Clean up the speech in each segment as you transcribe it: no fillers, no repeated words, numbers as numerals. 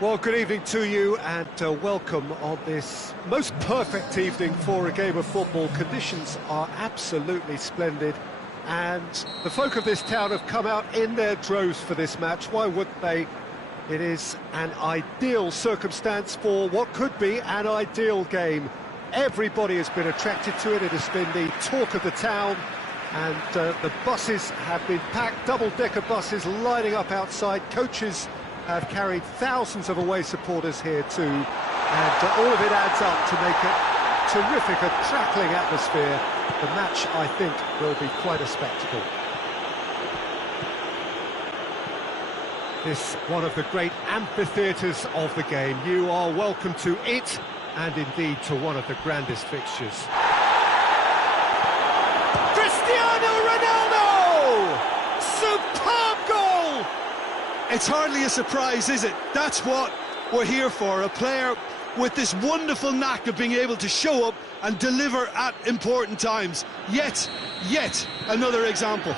Well, good evening to you and welcome on this most perfect evening for a game of football. Conditions are absolutely splendid and the folk of this town have come out in their droves for this match. Why wouldn't they? It is an ideal circumstance for what could be an ideal game. Everybody has been attracted to it. It has been the talk of the town, and the buses have been packed, double-decker buses lining up outside. Coaches have carried thousands of away supporters here too, and all of it adds up to make it terrific, a crackling atmosphere. The match, I think, will be quite a spectacle. This one of the great amphitheatres of the game. You are welcome to it, and indeed to one of the grandest fixtures. Cristiano Ronaldo! Superb goal! It's hardly a surprise, is it? That's what we're here for, a player with this wonderful knack of being able to show up and deliver at important times. Yet another example.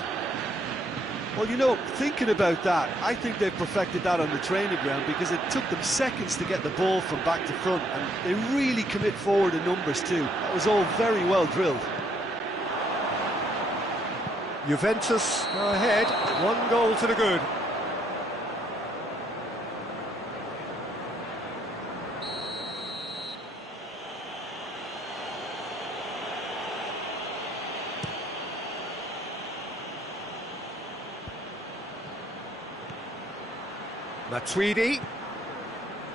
Well, you know, thinking about that, I think they've perfected that on the training ground, because it took them seconds to get the ball from back to front, and they really commit forward in numbers too. That was all very well drilled. Juventus go ahead, 1 goal to the good. Matuidi.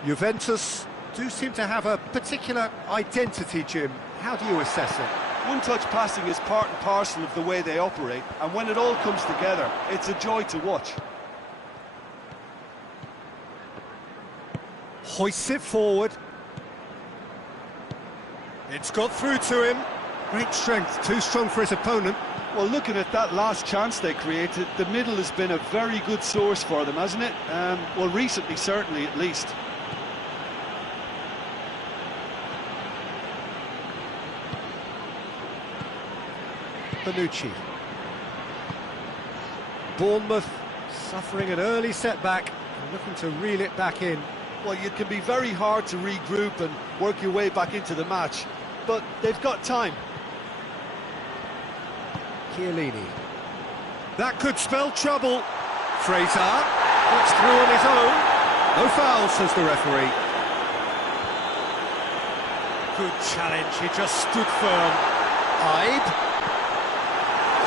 Juventus do seem to have a particular identity, Jim. How do you assess it? One-touch passing is part and parcel of the way they operate, and when it all comes together, it's a joy to watch. Hoists it forward. It's got through to him. Great strength, too strong for his opponent. Well, looking at that last chance they created, the middle has been a very good source for them, hasn't it? Well, recently, certainly, at least. Bonucci. Bournemouth suffering an early setback and looking to reel it back in. Well, it can be very hard to regroup and work your way back into the match, but they've got time. Chiellini. That could spell trouble. Fraser gets through on his own. No foul, says the referee. Good challenge, he just stood firm. Hyde.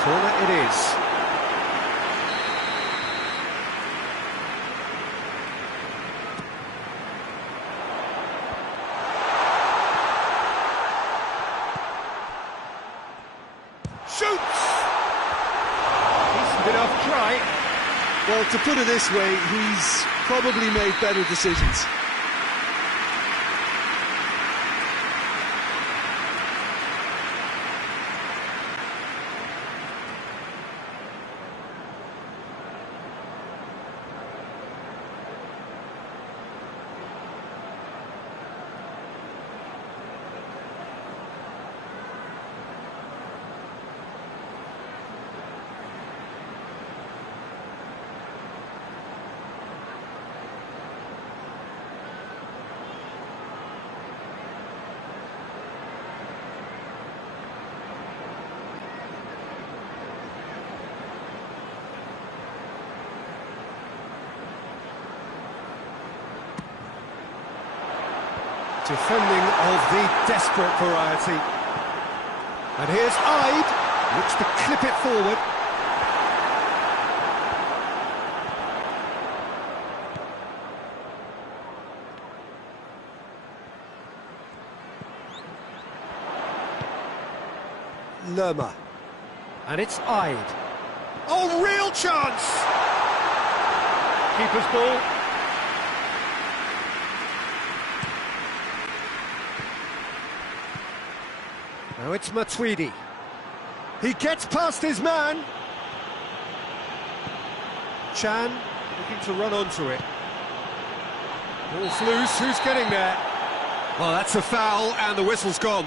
Corner it is. Shoots! Decent enough try. Well, to put it this way, he's probably made better decisions. Defending of the desperate variety. And here's Hyde, looks to clip it forward. Lerma. And it's Hyde. Oh, real chance! Keeper's ball. Now it's Matuidi. He gets past his man. Chan looking to run onto it. Ball's loose, who's getting there? Well, that's a foul and the whistle's gone.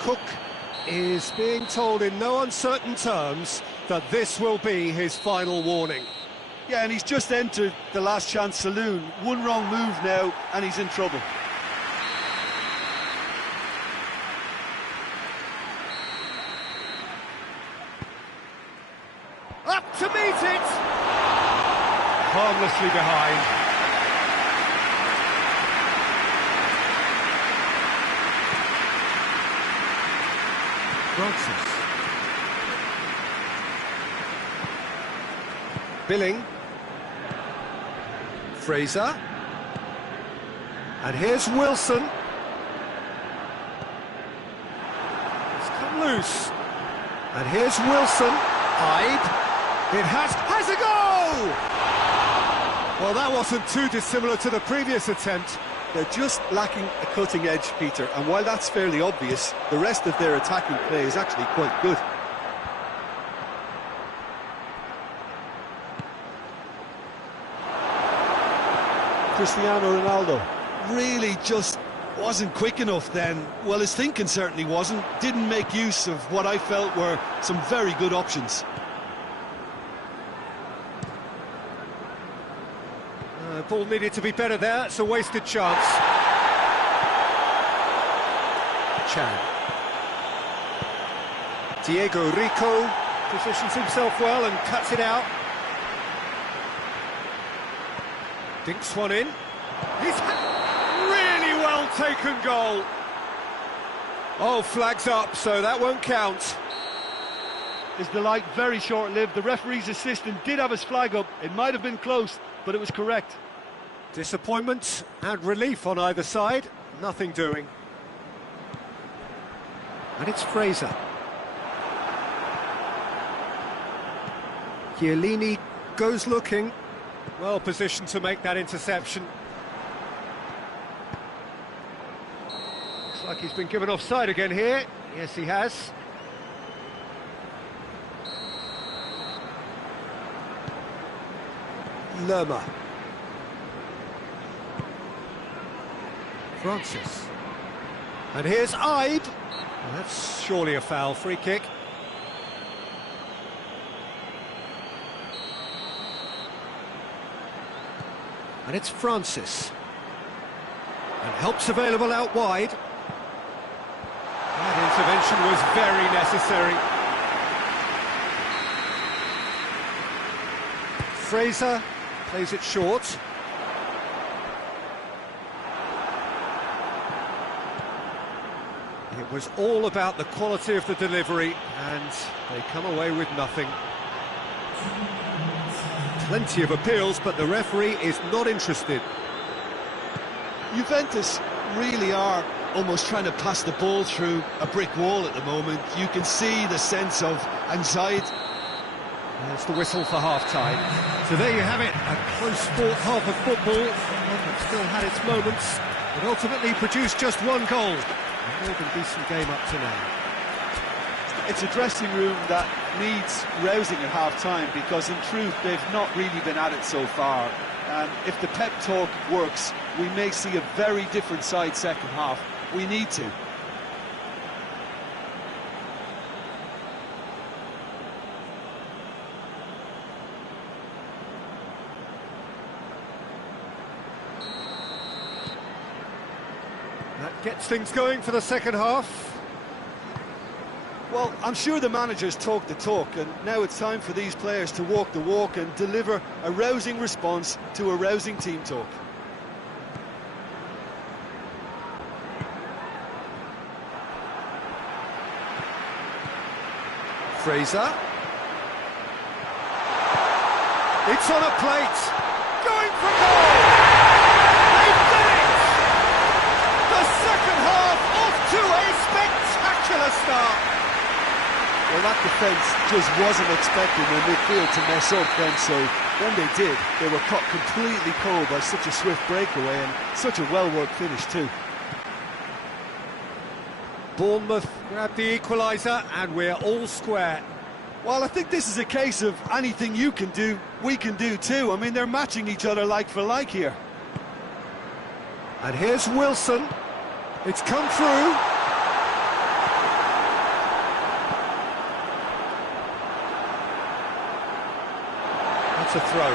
Cook is being told in no uncertain terms that this will be his final warning. Yeah, and he's just entered the last chance saloon. One wrong move now, and he's in trouble. Up to meet it! Harmlessly behind. Francis. Billing. Fraser. And here's Wilson. It's come loose. And here's Wilson. Hyde. It has a goal! Well, that wasn't too dissimilar to the previous attempt. They're just lacking a cutting edge, Peter, and while that's fairly obvious, the rest of their attacking play is actually quite good. Cristiano Ronaldo really just wasn't quick enough then. Well, his thinking certainly wasn't. Didn't make use of what I felt were some very good options. Ball needed to be better there. It's a wasted chance. Chan. Diego Rico positions himself well and cuts it out. Dinks one in. He's really well taken goal. Oh, flags up, so that won't count. His delight very short-lived. The referee's assistant did have his flag up. It might have been close, but it was correct. Disappointment and relief on either side. Nothing doing. And it's Fraser. Chiellini goes looking. Well positioned to make that interception. Looks like he's been given offside again here. Yes, he has. Lerma. Francis. And here's Hyde. Well, that's surely a foul. Free kick. And it's Francis. And help's available out wide. That intervention was very necessary. Fraser plays it short. It was all about the quality of the delivery, and they come away with nothing. Plenty of appeals, but the referee is not interested. Juventus really are almost trying to pass the ball through a brick wall at the moment. You can see the sense of anxiety. There's the whistle for half-time. So there you have it, a close fought half of football. It's still had its moments, but ultimately produced just one goal. A more than decent game up to now. It's a dressing room that needs rousing at half-time, because in truth they've not really been at it so far. And if the pep talk works, we may see a very different side second half. We need to. That gets things going for the second half. Well, I'm sure the managers talk the talk, and now it's time for these players to walk the walk and deliver a rousing response to a rousing team talk. Fraser. It's on a plate. Going for goal! They've done it! The second half off to a spectacular start. Well, that defence just wasn't expecting their midfield to mess up then, so when they did, they were caught completely cold by such a swift breakaway and such a well-worked finish too. Bournemouth grabbed the equaliser and we're all square. Well, I think this is a case of anything you can do, we can do too. I mean, they're matching each other like for like here. And here's Wilson. It's come through. That's to throw.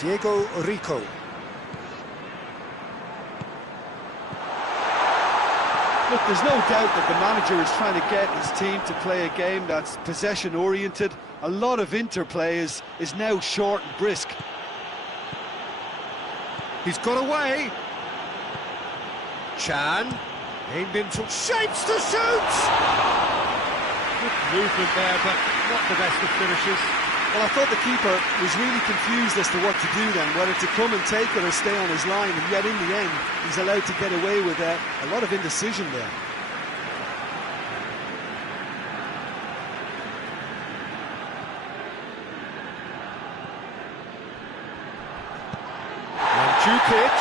Diego Rico. Look, there's no doubt that the manager is trying to get his team to play a game that's possession-oriented. A lot of interplay is now short and brisk. He's got away. Chan, aimed into shapes to shoot! Good movement there, but not the best of finishes. Well, I thought the keeper was really confused as to what to do then, whether to come and take it or stay on his line, and yet in the end, he's allowed to get away with a lot of indecision there. Mandzukic,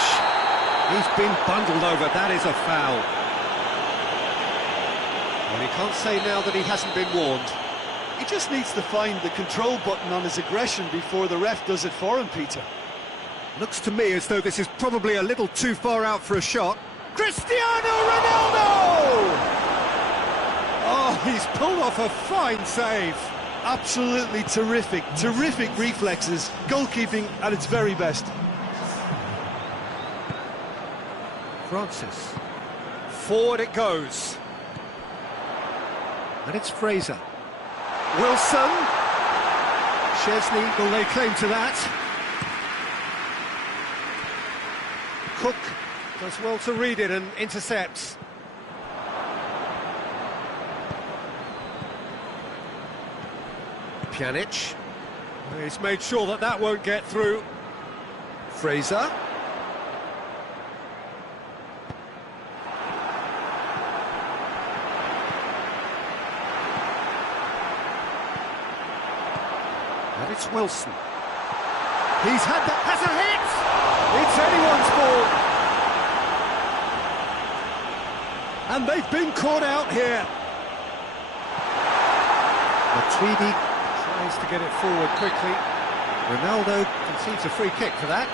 he's been bundled over, that is a foul. Well, he can't say now that he hasn't been warned. He just needs to find the control button on his aggression before the ref does it for him, Peter. Looks to me as though this is probably a little too far out for a shot. Cristiano Ronaldo! Oh, he's pulled off a fine save. Absolutely terrific, terrific reflexes, goalkeeping at its very best. Francis. Forward it goes. And it's Fraser. Wilson. Chesney will lay claim to that. Cook does well to read it and intercepts. Pjanic. He's made sure that that won't get through. Fraser. And it's Wilson. He's has a hit! It's anyone's ball. And they've been caught out here. Matuidi tries to get it forward quickly. Ronaldo concedes a free kick for that.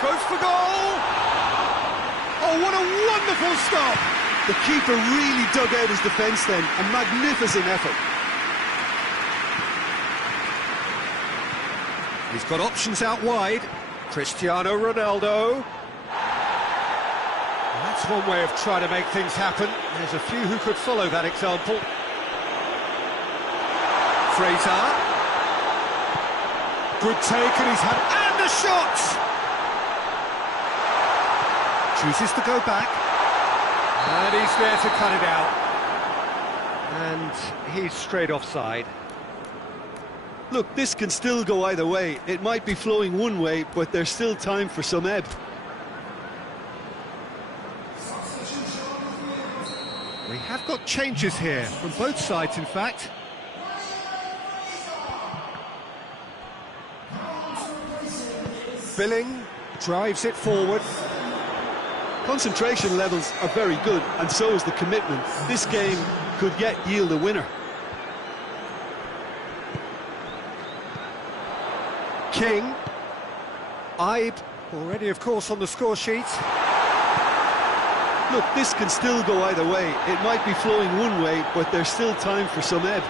Goes for goal! Oh, what a wonderful stop! The keeper really dug out his defence then, a magnificent effort. He's got options out wide. Cristiano Ronaldo. And that's one way of trying to make things happen. There's a few who could follow that example. Fraser. Good take, and he's had... And a shot! Chooses to go back, and he's there to cut it out, and he's straight offside. Look, this can still go either way. It might be flowing one way, but there's still time for some ebb. We have got changes here, from both sides in fact. Billing drives it forward. Concentration levels are very good, and so is the commitment. This game could yet yield a winner. King. Ibe, already of course on the score sheet. Look, this can still go either way. It might be flowing one way, but there's still time for some ebb.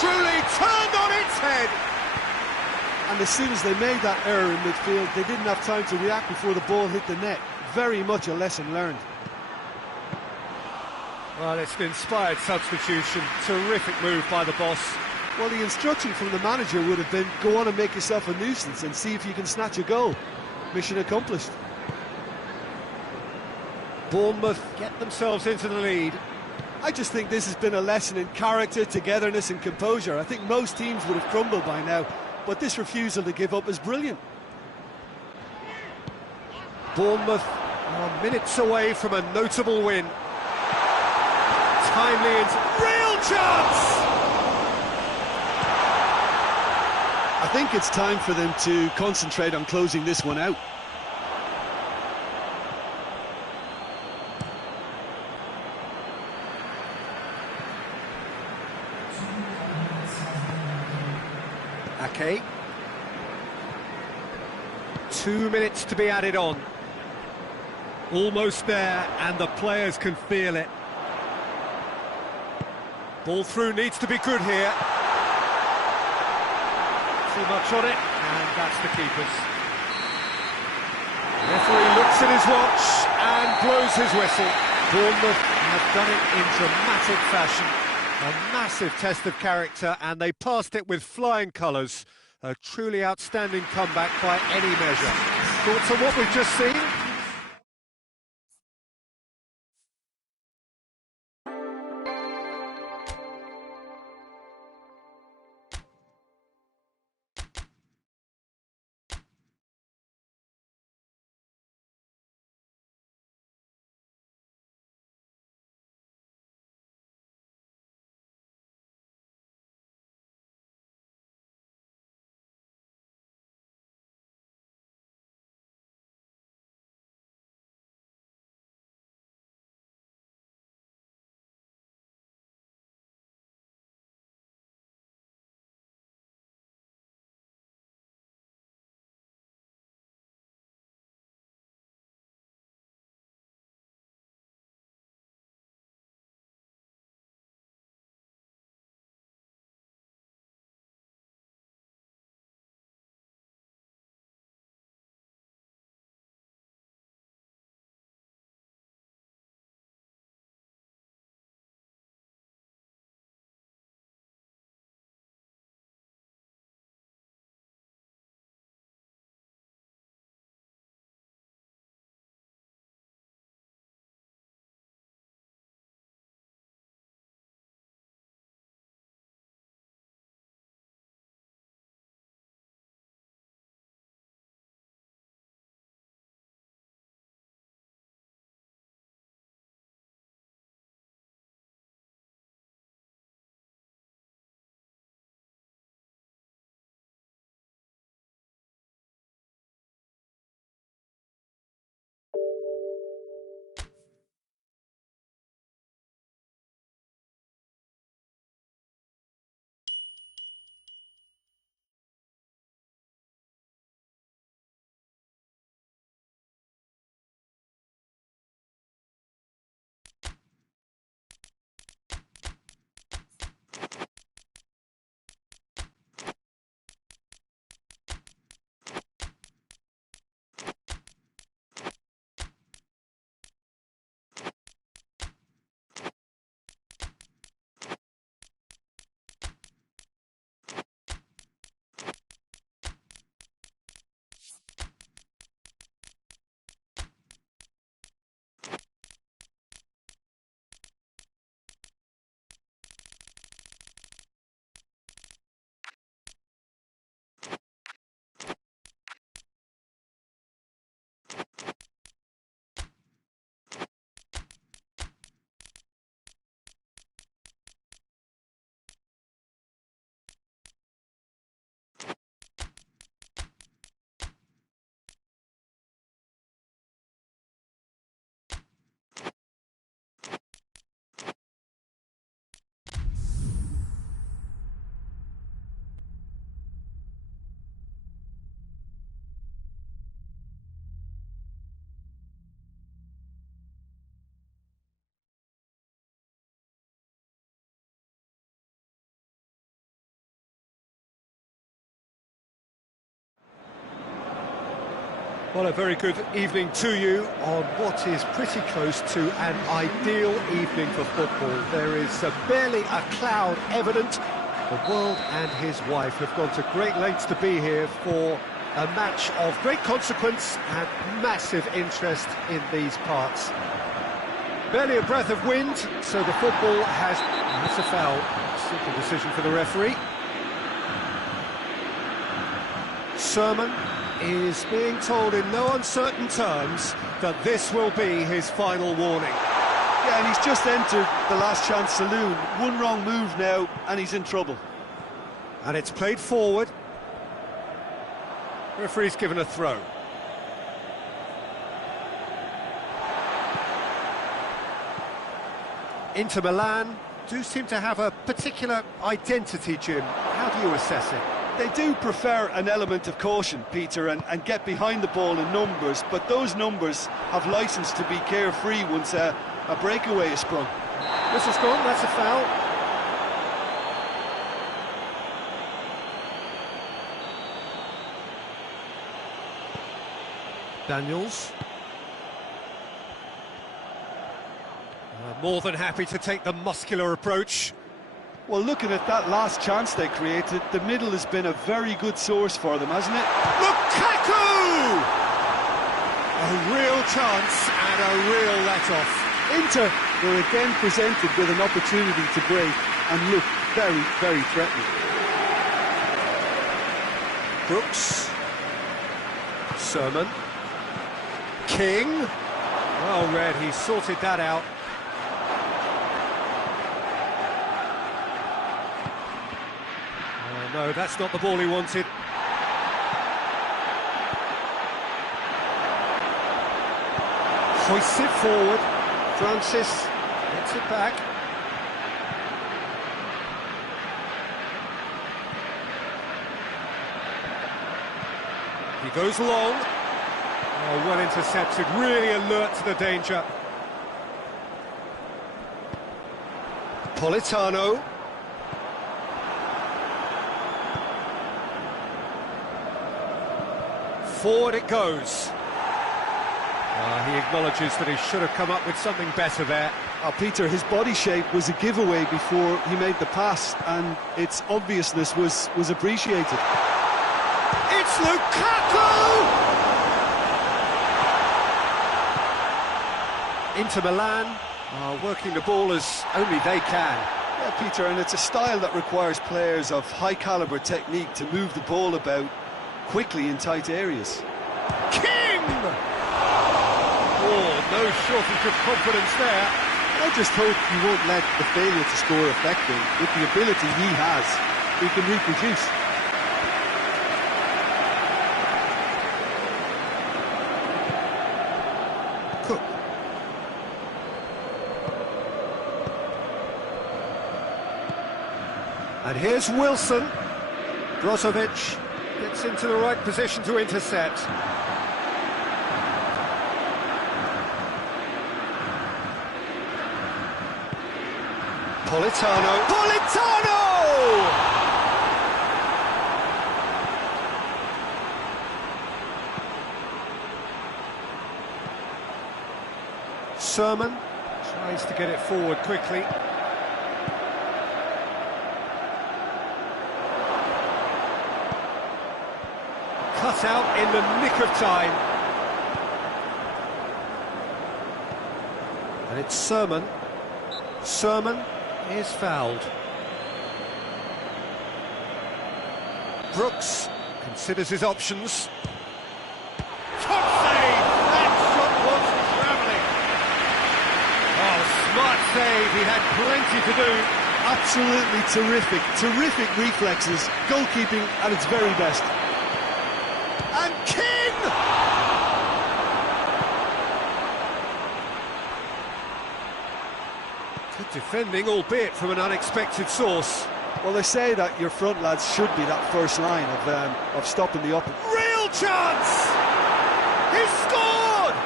Truly turned on its head. And as soon as they made that error in midfield, they didn't have time to react before the ball hit the net. Very much a lesson learned. Well, it's an inspired substitution. Terrific move by the boss. Well, the instruction from the manager would have been, go on and make yourself a nuisance and see if you can snatch a goal. Mission accomplished. Bournemouth get themselves into the lead. I just think this has been a lesson in character, togetherness and composure. I think most teams would have crumbled by now, but this refusal to give up is brilliant. Bournemouth are minutes away from a notable win. Timely into real chance! I think it's time for them to concentrate on closing this one out. Okay. 2 minutes to be added on. Almost there, and the players can feel it. Ball through needs to be good here. Too much on it, and that's the keeper's. Referee looks at his watch and blows his whistle. Bournemouth have done it in dramatic fashion. A massive test of character, and they passed it with flying colours. A truly outstanding comeback by any measure. Thoughts on what we've just seen? Well, a very good evening to you on what is pretty close to an ideal evening for football. There is barely a cloud evident. The world and his wife have gone to great lengths to be here for a match of great consequence and massive interest in these parts. Barely a breath of wind, so the football has... That's a foul. Simple decision for the referee. Sermon is being told in no uncertain terms that this will be his final warning. Yeah, and he's just entered the last chance saloon. One wrong move now, and he's in trouble. And it's played forward. Referee's given a throw. Inter Milan do seem to have a particular identity, Jim. How do you assess it? They do prefer an element of caution, Peter, and get behind the ball in numbers, but those numbers have licence to be carefree once a breakaway is sprung. Whistle's gone, that's a foul. Daniels. More than happy to take the muscular approach. Well, looking at that last chance they created, the middle has been a very good source for them, hasn't it? Lukaku! A real chance and a real let-off. Inter were again presented with an opportunity to break and look very, very threatening. Brooks. Sermon. King. Well read, he sorted that out. No, that's not the ball he wanted. Hoists it forward. Francis gets it back. He goes long. Oh, well intercepted, really alert to the danger. Politano. Forward it goes. He acknowledges that he should have come up with something better there. Peter, his body shape was a giveaway before he made the pass, and its obviousness was appreciated. It's Lukaku! Inter Milan are working the ball as only they can. Yeah, Peter, and it's a style that requires players of high-caliber technique to move the ball about quickly in tight areas. King! Oh, no shortage of confidence there. I just hope he won't let the failure to score affect him. With the ability he has, he can reproduce. Cook. And here's Wilson. Brozovic gets into the right position to intercept. Politano. Sermon tries to get it forward quickly. Cut out in the nick of time. And it's Sermon. Sermon is fouled. Brooks considers his options. Top save! That shot was travelling. Oh, smart save. He had plenty to do. Absolutely terrific. Terrific reflexes. Goalkeeping at its very best. And King! Good defending, albeit from an unexpected source. Well, they say that your front lads should be that first line of stopping the up. Real chance! He's scored!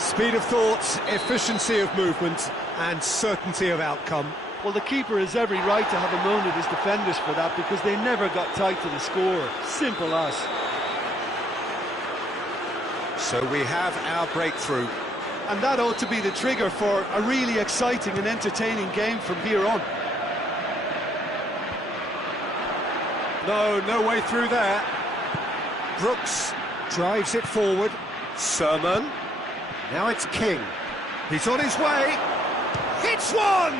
Speed of thought, efficiency of movement, and certainty of outcome. Well, the keeper has every right to have a moan at his defenders for that, because they never got tight to the scorer. Simple as. So we have our breakthrough. And that ought to be the trigger for a really exciting and entertaining game from here on. No way through there. Brooks drives it forward. Sermon. Now it's King. He's on his way. Hits one!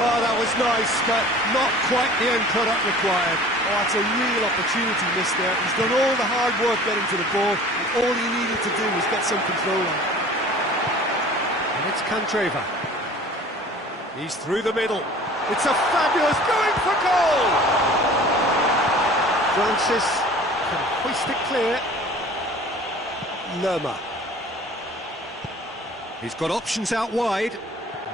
Oh, that was nice, but not quite the end product required. Oh, it's a real opportunity missed there. He's done all the hard work getting to the ball, and all he needed to do was get some control on it. And it's Candreva. He's through the middle. It's a fabulous going for goal! Francis hoist it clear. Lerma. He's got options out wide.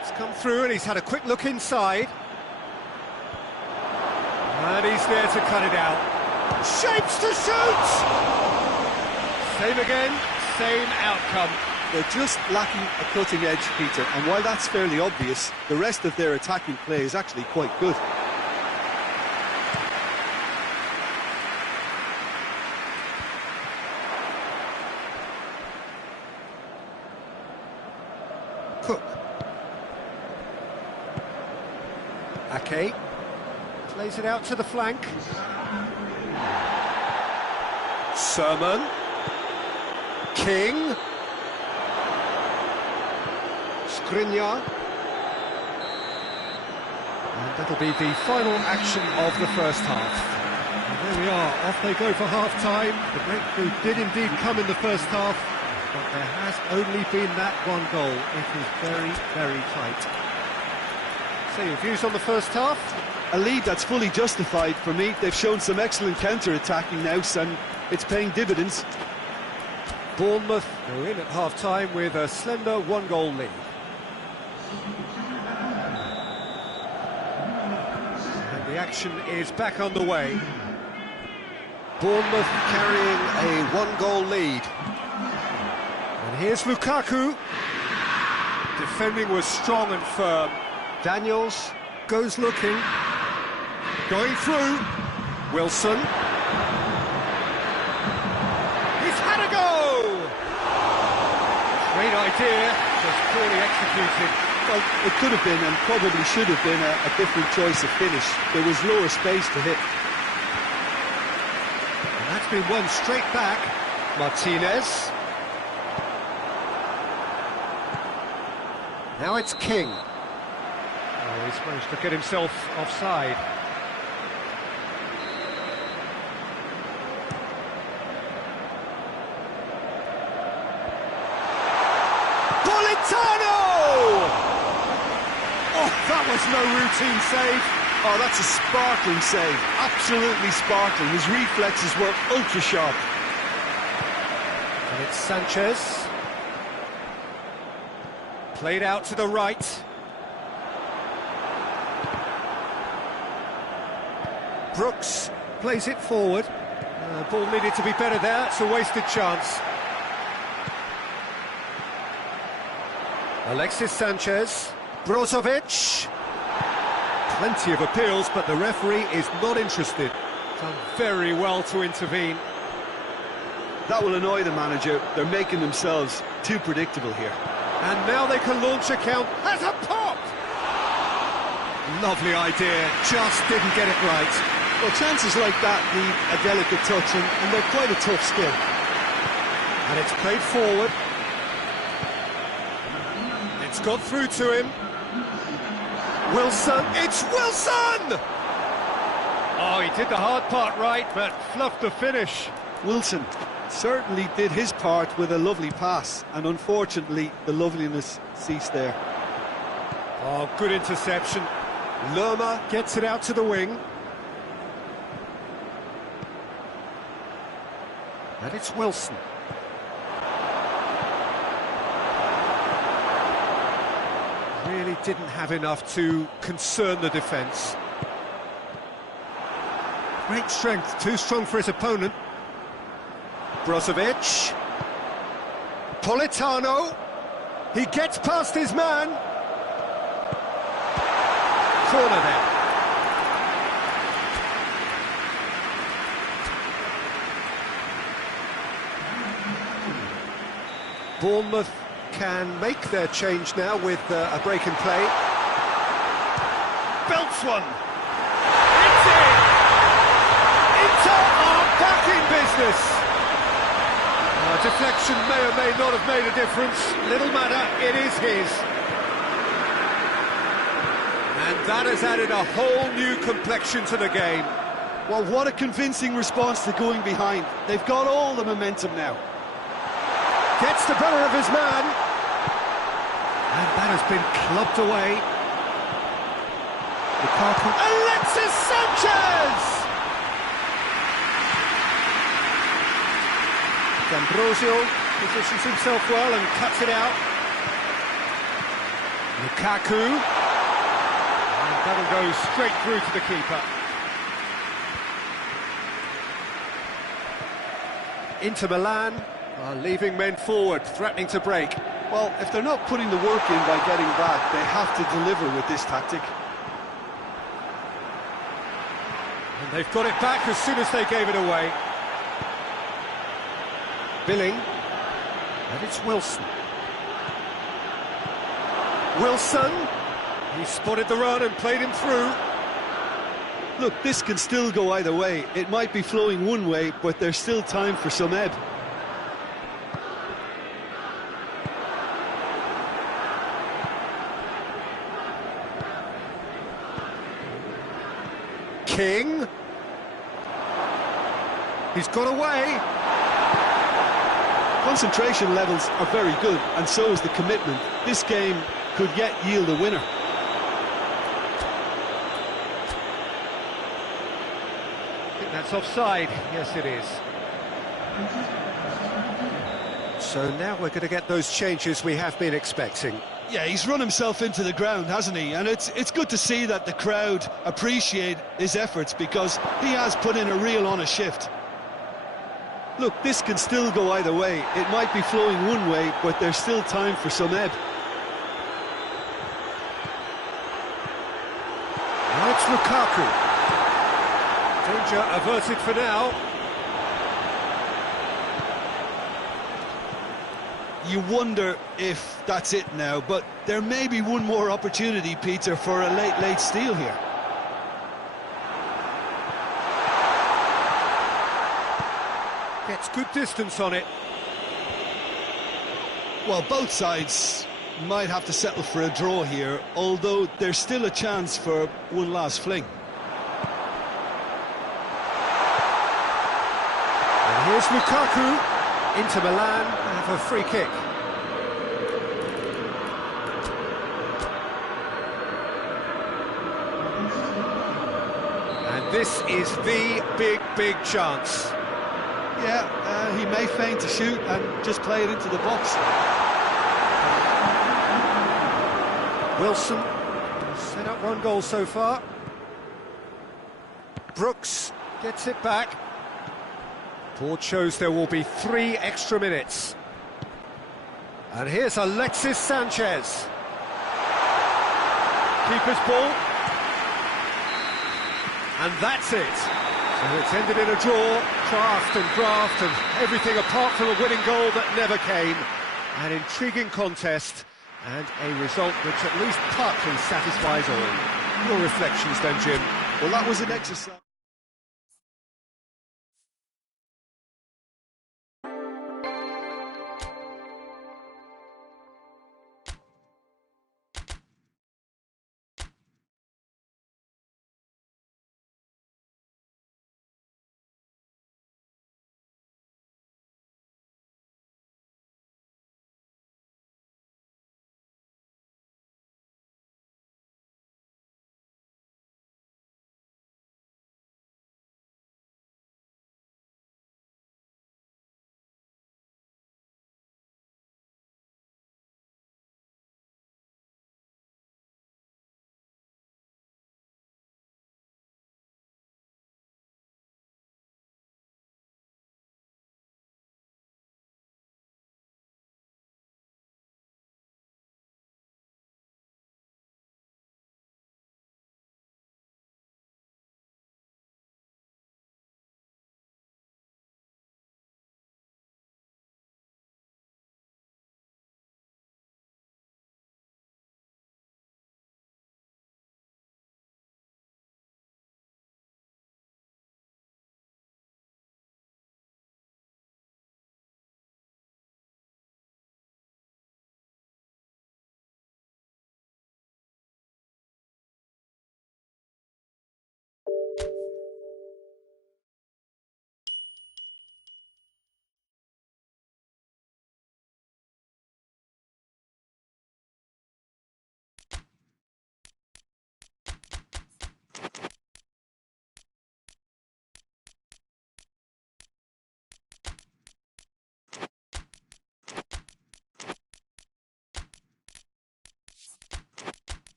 It's come through and he's had a quick look inside. And he's there to cut it out. Shapes to shoot! Same again, same outcome. They're just lacking a cutting edge, Peter, and while that's fairly obvious, the rest of their attacking play is actually quite good. Cook. Ake plays it out to the flank. Sermon. King. Skriniar. And that'll be the final action of the first half. And there we are, off they go for half-time. The breakthrough did indeed come in the first half, but there has only been that one goal. It is very, very tight. So your views on the first half? A lead that's fully justified for me. They've shown some excellent counter-attacking now, and it's paying dividends. Bournemouth are in at half-time with a slender one-goal lead. And the action is back underway. Bournemouth carrying a one-goal lead. And here's Lukaku. Defending was strong and firm. Daniels goes looking. Going through. Wilson. He's had a go! Great idea, just poorly executed. Well, it could have been and probably should have been a different choice of finish. There was lower space to hit. And that's been won straight back. Martinez. Now it's King. Oh, he's managed to get himself offside. Oh, that was no routine save. Oh, that's a sparkling save. Absolutely sparkling. His reflexes were ultra sharp. And it's Sanchez. Played out to the right. Brooks plays it forward. Ball needed to be better there. It's a wasted chance. Alexis Sanchez. Brozovic. Plenty of appeals, but the referee is not interested. Done very well to intervene. That will annoy the manager. They're making themselves too predictable here. And now they can launch a count. Has a pop! Lovely idea, just didn't get it right. Well, chances like that need a delicate touch, and they're quite a tough skill. And it's played forward. It's got through to him. Wilson, it's Wilson! Oh, he did the hard part right, but fluffed the finish. Wilson certainly did his part with a lovely pass, and unfortunately the loveliness ceased there. Oh, good interception. Lerma gets it out to the wing. And it's Wilson. Really didn't have enough to concern the defence. Great strength, too strong for his opponent. Brozovic. Politano. He gets past his man. Corner there. Bournemouth can make their change now with a break in play. Belts one. It's in! Inter are back in business. Deflection may or may not have made a difference. Little matter, it is his. And that has added a whole new complexion to the game. Well, what a convincing response to going behind. They've got all the momentum now. Gets the better of his man. And that has been clubbed away. Lukaku. Alexis Sanchez! D'Ambrosio positions himself well and cuts it out. Lukaku. And that'll go straight through to the keeper. Inter Milan are leaving men forward, threatening to break. Well, if they're not putting the work in by getting back, they have to deliver with this tactic. And they've got it back as soon as they gave it away. Billing. And it's Wilson. Wilson. He spotted the run and played him through. Look, this can still go either way. It might be flowing one way, but there's still time for some ebb. King. He's got away. Concentration levels are very good, and so is the commitment. This game could yet yield a winner. I think that's offside. Yes, it is. So now we're going to get those changes we have been expecting. Yeah, he's run himself into the ground, hasn't he? And it's good to see that the crowd appreciate his efforts, because he has put in a real honest shift. Look, this can still go either way. It might be flowing one way, but there's still time for some ebb. Now it's Lukaku. Danger averted for now. You wonder if that's it now, but there may be one more opportunity, Peter, for a late steal here. Gets good distance on it. Well, both sides might have to settle for a draw here, although there's still a chance for one last fling. And here's Lukaku. Inter Milan have a free kick. And this is the big chance. Yeah, he may feign to shoot and just play it into the box. Wilson has set up one goal so far. Brooks gets it back. Report shows there will be 3 extra minutes. And here's Alexis Sanchez. Keeper's ball. And that's it. So it's ended in a draw, graft and everything apart from a winning goal that never came. An intriguing contest and a result which at least partly satisfies all. Your reflections then, Jim? Well, that was an exercise.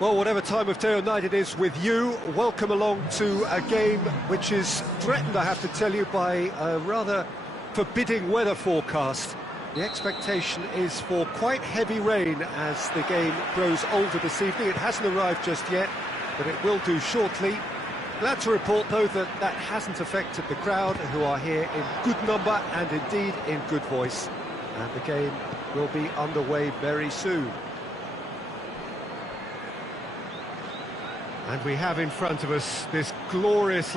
Well, whatever time of day or night it is with you, welcome along to a game which is threatened, I have to tell you, by a rather forbidding weather forecast. The expectation is for quite heavy rain as the game grows older this evening. It hasn't arrived just yet, but it will do shortly. Glad to report, though, that that hasn't affected the crowd, who are here in good number and indeed in good voice. And the game will be underway very soon. And we have in front of us this glorious